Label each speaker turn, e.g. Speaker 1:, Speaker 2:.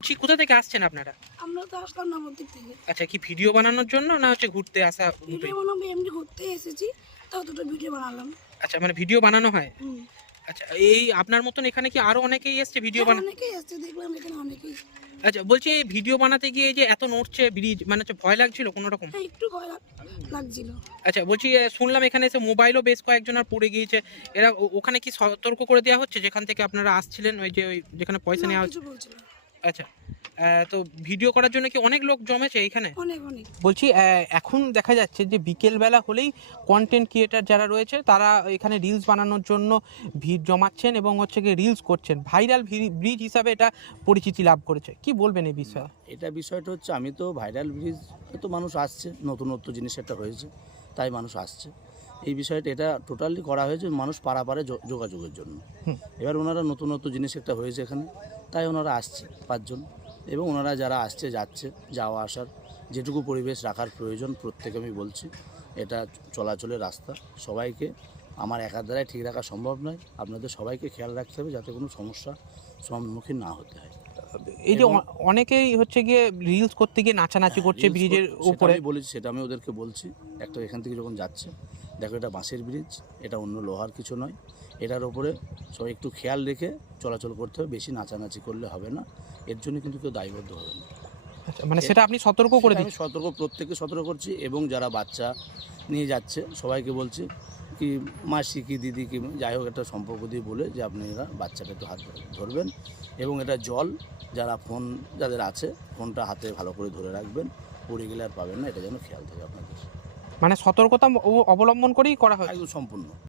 Speaker 1: বলছি কোথা থেকে আসছেন আপনারা?
Speaker 2: আমরা তো আসলাম নবদ্বীপ থেকে।
Speaker 1: আচ্ছা, কি ভিডিও বানানোর জন্য না হচ্ছে ঘুরতে আসা গ্রুপে?
Speaker 2: ভিডিও বানাবো, এমনি ঘুরতে এসেছি, তাও দুটো ভিডিও বানালাম।
Speaker 1: আচ্ছা, মানে ভিডিও বানানো হয়।
Speaker 2: হুম।
Speaker 1: আচ্ছা, এই আপনার মতন এখানে কি আরো অনেকেই এসছে ভিডিও
Speaker 2: হ্যাঁ,
Speaker 1: বানা?
Speaker 2: অনেকেই এসছে, দেখলাম এখানে অনেকেই।
Speaker 1: আচ্ছা, বলছি এই ভিডিও বানাতে গিয়ে এই যে এত নড়ছে ব্রিজ, মানে হচ্ছে ভয় লাগছিল কোনো রকম?
Speaker 2: হ্যাঁ, একটু ভয় লাগছিল।
Speaker 1: আচ্ছা, বলছি শুনলাম এখানে এসে মোবাইলও বেশ কয়েকজনের পড়ে গিয়েছে। এরা ওখানে কি সতর্ক করে দেওয়া হচ্ছে যেখান থেকে আপনারা আসছিলেন, ওই যে ওই যেখানে পয়সা
Speaker 2: না,
Speaker 1: নেওয়া
Speaker 2: কিছু
Speaker 1: হচ্ছে?
Speaker 2: বলছিল না।
Speaker 1: আচ্ছা, তো ভিডিও করার জন্য কি অনেক লোক জমেছে এইখানে?
Speaker 2: অনেক অনেক।
Speaker 1: বলছি এখন দেখা যাচ্ছে যে বিকেলবেলা হলেই কন্টেন্ট ক্রিয়েটার যারা রয়েছে তারা এখানে রিলস বানানোর জন্য ভিড় জমাচ্ছেন এবং হচ্ছে গিয়ে রিলস করছেন। ভাইরাল ব্রিজ হিসাবে এটা পরিচিতি লাভ করেছে। কি বলবেন এই বিষয়ে?
Speaker 3: এটা বিষয়টা হচ্ছে, আমি তো ভাইরাল ব্রিজ তো মানুষ আসছে, নতুনত্ব জিনিস একটা হয়েছে তাই মানুষ আসছে। এই বিষয়টা এটা টোটালি করা হয়েছে মানুষ পারাপারে যোগাযোগের জন্য। এবার ওনারা নতুনত্ব জিনিস একটা হয়েছে এখানে, তাই ওনারা আসছে 5 জন, এবং ওনারা যারা আসছে যাচ্ছে, যাওয়া আসার যেটুকু পরিবেশ রাখার প্রয়োজন প্রত্যেকে আমি বলছি, এটা চলাচলের রাস্তা। সবাইকে আমার একার দ্বারাই ঠিক রাখা সম্ভব নয়, আপনাদের সবাইকে খেয়াল রাখতে হবে যাতে কোনো সমস্যা সম্মুখীন না হতে হয়।
Speaker 1: এই যে অনেকেই হচ্ছে গিয়ে রিলস করতে গিয়ে নাচানাচি করছে
Speaker 3: Reels
Speaker 1: ব্রিজের
Speaker 3: সেটা
Speaker 1: উপরে।
Speaker 3: আমি বলেছি, সেটা আমি ওদেরকে বলছি। একটা এখান থেকে যখন যাচ্ছে, দেখো এটা বাঁশের ব্রিজ, এটা অন্য লোহার কিছু নয়। এটার ওপরে সবাই একটু খেয়াল রেখে চলাচল করতে হবে, বেশি নাচানাচি করলে হবে না, এর জন্য কিন্তু কেউ দায়বদ্ধ হবে না।
Speaker 1: আচ্ছা, মানে সেটা আপনি সতর্ক করে
Speaker 3: সেটা আমি
Speaker 1: দিচ্ছেন?
Speaker 3: সতর্ক, প্রত্যেককে সতর্ক করছি, এবং যারা বাচ্চা নিয়ে যাচ্ছে সবাইকে বলছি কি মাসি কি দিদি কি যাই হোক একটা সম্পর্ক দিয়ে বলে যে আপনারা বাচ্চাটা একটু হাত ধরবেন, এবং এটা জল, যারা ফোন যাদের আছে ফোনটা হাতে ভালো করে ধরে রাখবেন, পড়ে গেলে আর পাবেন না, এটা যেন খেয়াল থাকে আপনাদের।
Speaker 1: মানে সতর্কতা অবলম্বন করেই করা হয়
Speaker 3: একদম সম্পূর্ণ।